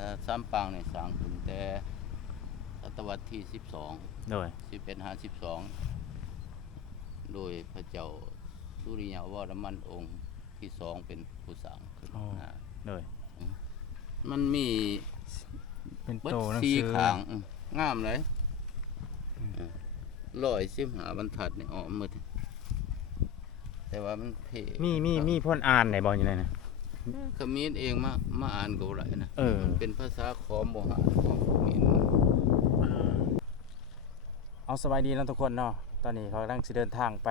แต่สามปางในสร้างขึ้นแต่ศตวรรษที่สิบสองโดยสิบเป็นห้าสิบสองโดยพระเจ้าสุริยะวรมันองค์ที่สองเป็นผู้สร้างขึ้นอ๋อนะโดยมันมีเป็นเบิดโตหนังสี่สือขางอื้องามเลยร้อยสิบหาบรรทัดนี่ออกหมดแต่ว่ามันเพมีมีมีพ่นอ่านไหนบ่อยู่ไหนนะ ขมิ้นเองมามาอ่านก็บ่ไรนะเออ มันเป็นภาษาขอมโมหะของขมิ้นเอาสบายดีแล้วทุกคนเนาะ ตอนนี้เขากำลังสิเดินทางไป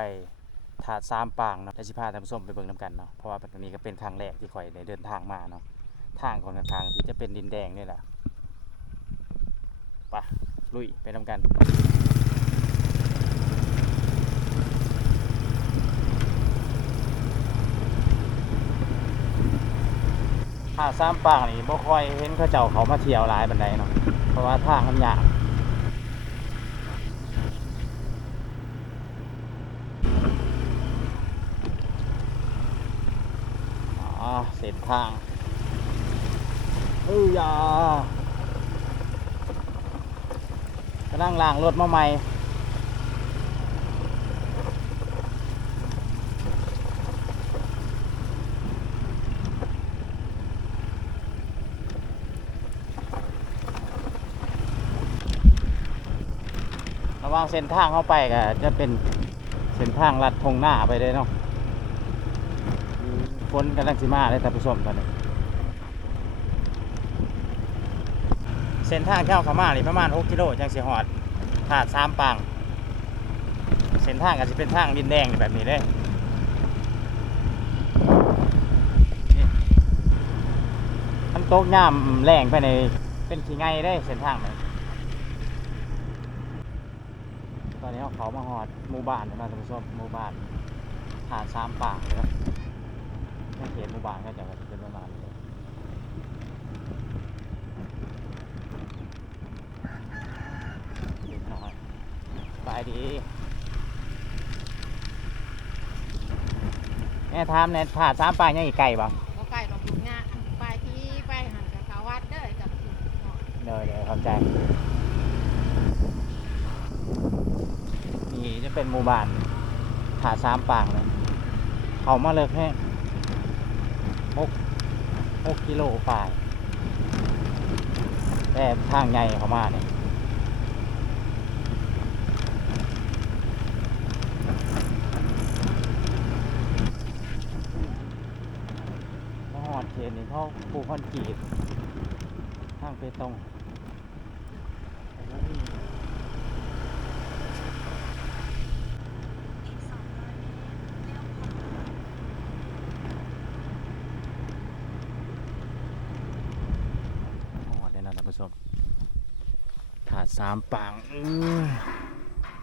ถาดสามปางเนาะและสิพาท่านผู้ชมไปเบิ่งนํกันเนาะ เพราะว่าตรงนี้ก็เป็นครั้งแรกที่ข่อยได้เดินทางมาเนาะ ทางของทางที่จะเป็นดินแดงนี่แหละไปลุยไปนํกัน ถ้าสามปางนี่บ่ค่อยเห็นเขาเจ้าเขามาเที่ยวหลายบันไดเนาะเพราะว่าทางมันยากอ๋อเส้นทางเอ้ยอยากำลังล้างรถมาใหม่ ระหว่างเส้นทางเข้าไปก็จะเป็นเส้นทางลัดทงหน้าไปเลยเนาะฝนกำลังสิมาเลยท่านผู้ชมตอนนี้ เส้นทางที่เข้าขามานี่ประมาณ 6 กิโลจังสิฮอดถาดสามปัง เส้นทางก็จะเป็นทางดินแดงแบบนี้เลยนี่มันตกย่ามแรงไปในเป็นขี้ไงได้เส้นทางแบบ ต อนนี้เขามาหอดหมู่บ้านนะท่านผู้ชมหมู่บ้านหาดสามป่าเลยครับในเขตหมู่บ้านก็จะเป็นประมาณนี้นิดหน่อยไปดีแม่ทามเนี่ยหาดสามป่ายังอีกไก่บ่ก็ไก่ลงทุนงานไปที่ไปหันกับเขาวัดเด้อกับสิเนาะเดี๋ยวเดี๋ยวเข้าใจ นี่จะ เป็นหมู่บ้านหาสามปางเลยเขามาเลยแค่หกหกกิโลฝ่าย แต่ทางใหญ่เขามาเนี่ยมาหอดเขตนี่เขาปูคอนกรีตทางเปตองโอ้ยหอดเลยนะท่าน ผู้ชมถาดสามปางอื้อ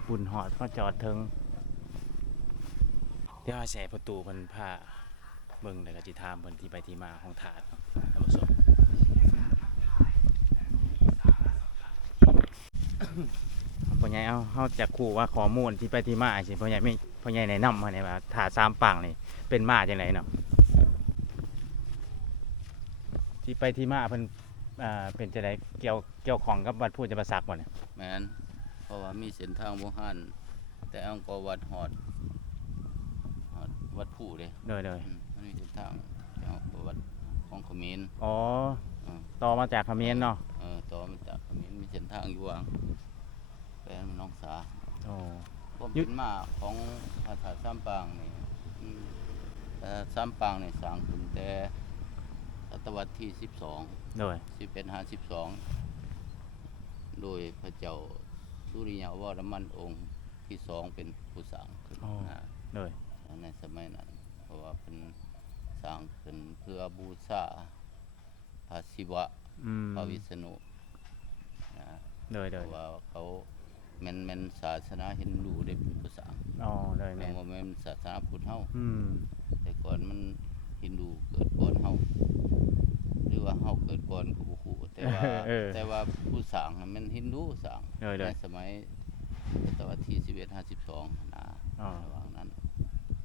บุญหอดมาจอดถึง เดี๋ยวแสประตูมันพาเบิ่งแล้วก็จิถามเพิ่นที่ไปที่มาของถาดท่านผู้ชมพ่อใหญ่เอาเฮาจากคู่ว่าข้อมูลที่ไปที่มาสิพ่อใหญ่ไม่พ่อใหญ่แนะนำมาเนี่ยว่าถาดสามปังนี่เป็นมาจังไดเนาะที่ไปที่มาเพิ่น อ่าเป็นจังไดเกี่ยวเกี่ยวของกับวัดพูดจะประสักบ่เนี่ยแมนเพราะว่ามีเส้นทางโมหันแต่อังกอวัดหอดหอดวัดผู้เลยเด้อเด้ออืมมันมีเส้นทางอังกอวัดของขมิ้นอ๋ออืมต่อมาจากเขมรเนาะเออต่อมาจากขมิ้นมีเส้นทางอยู่วางแปลนน้องสา โอ้ความยึเป็ดนมาของพระธาตุสามปางนี่อืมพระธาตุสามปางนี่สร้างขึ้นแต่ศ ตวรรษที่สิบสองโดยสิบเป็นห้าสิบสองโดยพระเจ้าสุริยะวรมันองค์ที่สองเป็นผู้สร้างขึ้นอ๋อนะ โดย ในสมัยนั้นเพราะว่าเป็นสร้างขึ้นเพื่อบูชาพระศิวะอืมพระวิษณุนะโดย เพโดย ราะว่าเขาแม่นแม่นศาสนาฮินดูได้เป็นผู้สร้างอ๋อ โดยแม่แม่นว่าแม่นศาสนาพุทธเฮาอืมแต่ก่อนมัน ฮินดูเกิดก่อนเฮาหรือว่าเฮาเกิดก่อนก็บ่ฮู้แต่ว่าเออแต่ว่าผู้สร้างน่ะมันฮินดูสร้างโดยโดในยสมัยศตวรรษที่11 52นะอ๋อระหว่างนั้น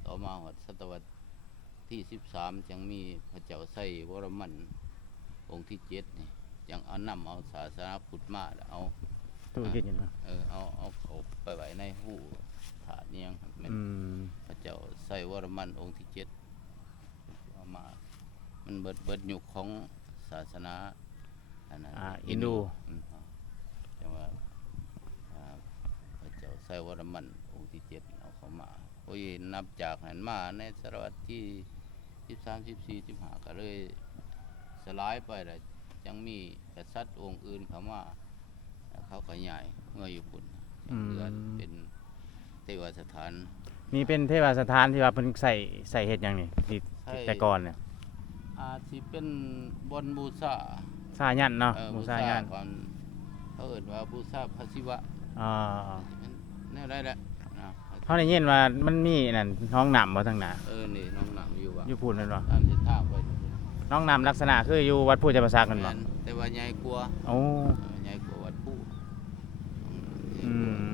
ต่อมาหอดศตวรรษที่13จังมีพระเจ้าไส้วรมันองค์ที่เจ็ดนี่จังเอานํเอาศาสนาพุทธมาแล้วเอา ตู้เย็นอยู่เนาะเออเอาเอาเขาไปไว้ในหูถาดเนียงครับแม่นอืมพระเจ้าไสวรมันองค์ที่เจ็ดเอา มา มันเบิดเบิดยุคของศาสนาอันนั้นอ่าอินดู อืมจังว่าอ่าพระเจ้าไสวรมันองค์ที่เจ็ดเอาเขามาโอ้ยนับจากนั้นมาในศตวรรษที่สิบสามสิบสี่สิบห้าก็เลยสลายไปแล้วยังมีกษัตริย์องค์อื่นเข้ามาแล้วเขาก็ใหญ่เมื่ออยู่ปุ่นยังเหลือเป็นเทวสถานมีเป็นเทวสถานที่ว่าเพิ่นใส่ใส่เฮ็ดหยังนี่ที่ ใช่แต่ก่อนเนี่ยอาจสิเป็นบนบูชาสายันเนาะเออบูบูชาชายันก่อนเขาเอิ้นว่าบูชาพระศิวะอ่าเป็นแนวได้แหละนะเขาได้ยินว่ามันมีนั่นน้องน้ำบ่ทางหน้าเออนี่น้องน้ำอยู่ว่าอยู่พูนนั่นบ่ตามเส้นทางไปน้องน้ำลักษณะคืออยู่วัดผู้จำปาสักนั่นบ่แม่นแต่ว่าใหญ่กว่าโอ้เออใหญ่กว่าวัดผู้อืม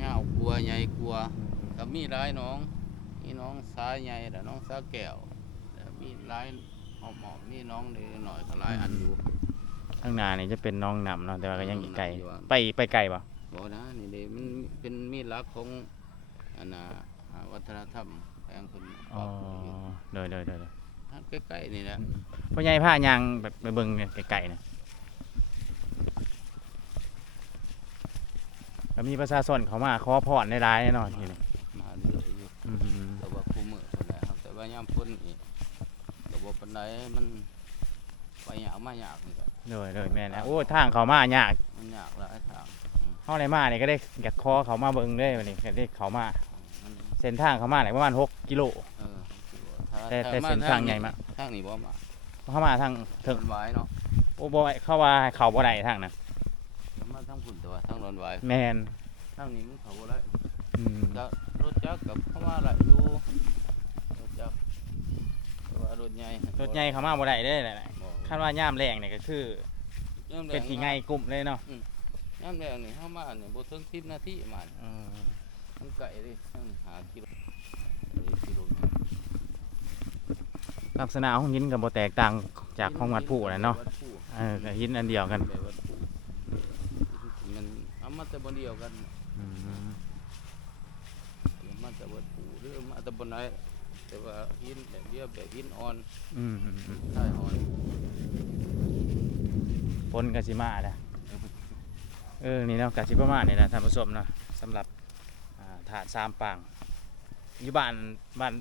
ยาวกว่าใหญ่กว่าก็มีหลายน้อง มีน้องสายใหญ่แล้วน้องสาแก้วแล้วมีหลายหอมๆมีน้องเล็กหน่อยก็หลายอันอยู่ข้างหน้านี่จะเป็นน้องน้ำเนาะแต่ว่าก็ยังอีกไกลน้องน้ำอยู่อะไปไปไกลบ่บอกนะนี่เด้มันเป็นมีหลักของอันน่ะอ่าวัฒนธรรมแปลงคนอ๋อเด้อเด้อเด้อเด้อทางใกล้ๆนี่แหละพ่อใหญ่ผ้ายางแบบไปเบิ่งเนี่ยไกลๆนะก็มีประชาชนเขามาขอพรได้หลายแน่นอนอยู่นี่ายามพ้นนี่ก็บ่ปานใดมันไปยากมายากนี่ก็เด้อเด้อแม่นนะโอ้ทางเขามายากมันยากหลายทางเฮาได้มานี่ก็ได้อยากขอเขามาเบิ่งเด้บัดนี้ก็ได้เขามามันเส้นทางเขามาเนี่ยประมาณ 6 กิโล เออถ้าแต่แต่ถ้เส้นทางใหญ่มาก ทางนี้บ่มาเขามาทางถึถึงงไว้เนาะโอ้บ่เข้าว่าให้เขาบ่ได้ทางนั้นมาทางพุ่นแต่ว่าทางรอนไว้แม่นทางนี้มันเขาบ่ได้อืม ก็รถจักรกับเข้ามาละอยู่รถจักรแต่ว่า รถใหญ่รถใหญ่เขามาบ่ได้เด้แหละบ่คาดว่ายามแรงเนี่ยก็คือย่ำแรเป็นที่ไงกลุ่มเลยเนาะย่ำแรงนี่เข้ามาเนี่ยบ่ถึง10นาทีมาเนี่ยอืมมันไกลดิตั้งหากิโลเอ้ยกิโลลักษณะของหินก็บ่แตกต่างจากของวัดผู้นะเนาะวัดผู้เออก็หินอันเดียวกันแบบวัดผู้มันเอามาแต่บนเดียวกันอืมเอามาแต่วัดผู้หรือเอามาแต่บนไหน แต่ว่าหินแบบเดียวแบบหินอ่อนอืมอืมอืมใช่อ่อนฝนก็สิมาแล้วเออนี่เนาะกะสิประมาณนี้นะท่านผู้ชมเนาะสำหรับอ่าถาดสามปางอยู่บ้านบ้าน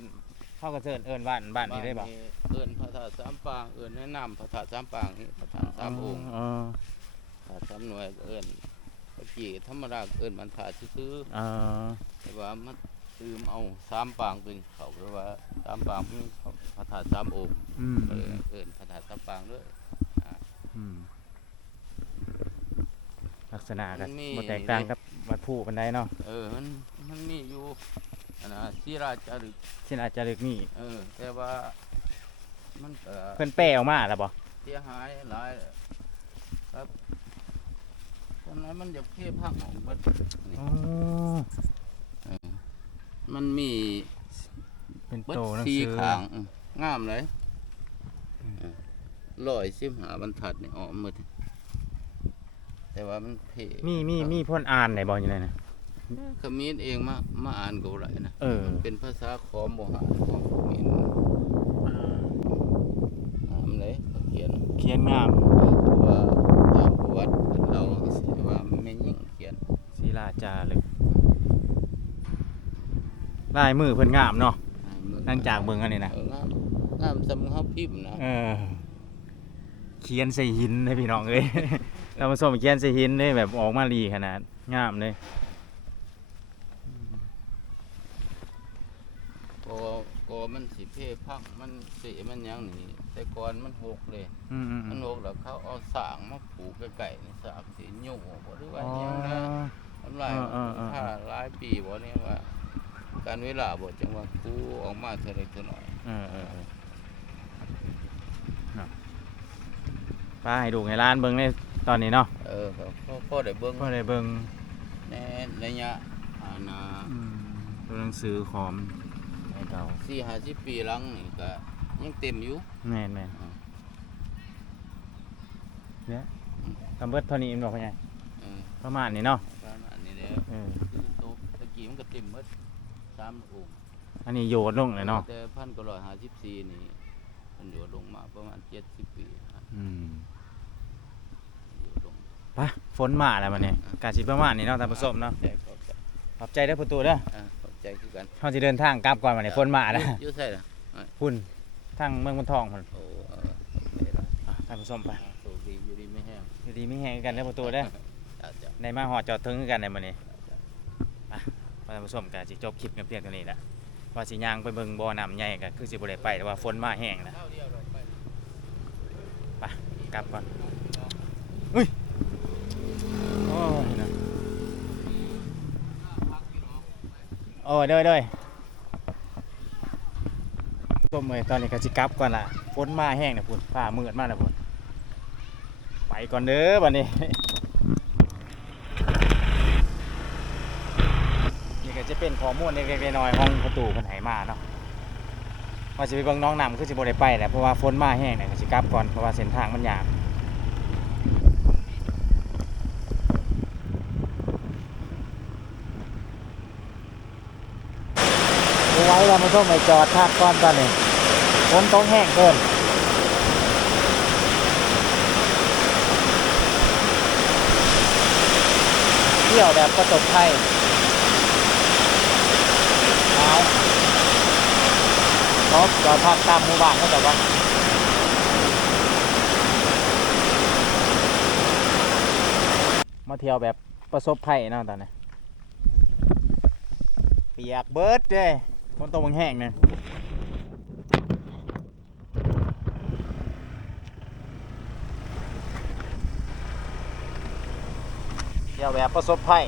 เฮาก็เชิญเอิ้นบ้านบ้านนี้ได้บ่เอิ้นพระธาตุสามปางเอิ้นแนะนำพระธาตุสามปางนี่พระธาตุสามองค์อ๋อพระธาตุสามหน่วยเอิ้นตะกี้ธรรมดาเอิ้นมันธาตุซื่อๆอ๋อแต่ว่ามัน ตืมเอาสามปางเป็นเขาเพราะว่าสามปางมีพระธาตุสามองค์อืมเออือมเอินพระธาตุสามปางด้วยอืมลักษณะก็มันมี บ่แตกต่างกับวัดผู้ปานใดเนาะเออมันมันมีอยู่อันนะศิราจารึกเช่นอาจจะลึกนี่เออ แต่ว่ามันก็เพิ่นแปลออกมาแล้วบ่เสียหายหลายครับตอนนั้นมันจะเพ่พังออกเบิดนี่อ๋อเออ มันมีเป็นเบิดโตหนังสีสือขางอืมงามเลยร้อยสิบหาบรรทัดนี่ออกหมดแต่ว่ามันเพ่มีมีมีพ่นอ่านได้บ่อยู่ในน่ะขมิ้นเองมามาอ่านก็บ่ไรนะเออ มันเป็นภาษาขอมโบราณของขมิ้นอ่านเลยเขาเขียน เขียนงามเพราะว่าตามประวัติเราสิว่ามันไม่ยิ่งเขียนศิลาจารึก ลายมือเพิ่นงามเนาะอ่านมือหลังจากเบิ่งอันนี้นะเอองามงามสำเฮาพิมพ์นะเออเขียนใส่หินเลยพี่น้องเอ้ยเราผสมเขียนใส่หินเลยแบบออกมาดีขนาดงามเลยก็ก็มันสิเพพังมันสิมันหยังนี่แต่ก่อนมันหกเลยอืมอืมมัอืนมหกแล้วเขาเอาสางมาปลูกใกล้ๆนี่สางสิยุ่งบ่หรือว่าอ๋อหยังนะทำลายเออเออเออถ้าหลายปีบ่เนี่ยว่า การเวลาบ่จังว่ากูออกมาเท่าใดเท่าน้อยเออเออเออเนาะป้าให้ดูในร้านเบิ่งในตอนนี้เนาะเออก็พอพอได้เบิ่งก็ได้เบิ่งในระยะอานาอืมตัวหนังสือของในเก่าสี่ห้าสิบปีหลังนี่ก็ยังเต็มอยู่ แม่นแม่นเนี่ยกำเบิดเท่านี้มันบอกว่าไงเออประมาณนี้เนาะประมาณนี้แหละเออ คือโตะตะกี้มันก็เต็มหมด สามองค์อันนี้โยนลงเลยเนาะแต่พันก็ร้อยห้าสิบสี่นี่มันอยู่ลงมาประมาณเจ็ดสิบปีครับอืมอยู่ลงไปฝนมาแล้วมันนี่กาสิประมาณนี้เนาะท่านผู้ชมเนาะใจขอบใจขอบใจเด้อประตูเด้ออ่าขอบใจคือกันเฮาสิเดินทางกลับก่อนวันนี้ฝนมาแล้วอยู่อยู่ใช่เหรอพุ่นทางเมืองบนทองพุ่นโอ้เออโอเคละอะท่านผู้ชมไปอ่าโชคดีอยู่ดีไม่แห้งอยู่ดีไม่แห้งกันเด้อประตูเด้อจ้าจ้าในมาหอดจอดถึงคือกันในมื้อนี้ จ้าท่านผู้ชมก็สิจบคลิปกันเพียงเท่านี้แหละว่าสิย่างไปเบิ่งบ่อน้ำใหญ่ก็คือสิบ่ได้ไปแต่ว่าฝนมาแห้งแล้วไปกลับก่อนอุ้ยโอ้ยนะโอ้ยเด้อเด้อต้มเลยตอนนี้ก็สิกลับก่อนล่ะฝนมาแห้งนี่ยพุ่นฟ้ามืดมากแล้วพุ่นไปก่อนเด้อบัดนี้ นี่ก็จะ เป็นข้อมูลเล็กๆน้อยๆของประตูเพิ่นให้มาเนาะว่าสิไปเบิ่งน้องนำคือสิบได้ไปแหละเพราะว่าฝนมาแห้งเนี่ยสิกลับก่อนเพราะว่าเส้นทางมันยากไว้เราไม่ต้องไปจอดทักก่อนตอนนี้ฝนต้องแห้งเกินเที่ยวแบบประสบภัย เอา เขาจอดพักตามหมู่บ้านเขาแต่ว่ามาเที่ยวแบบประสบภัยเนาะตอนนี้เปียกเบิร์ดเลยฝนตกแห้งเนี่ยเที่ยวแบบประสบภัย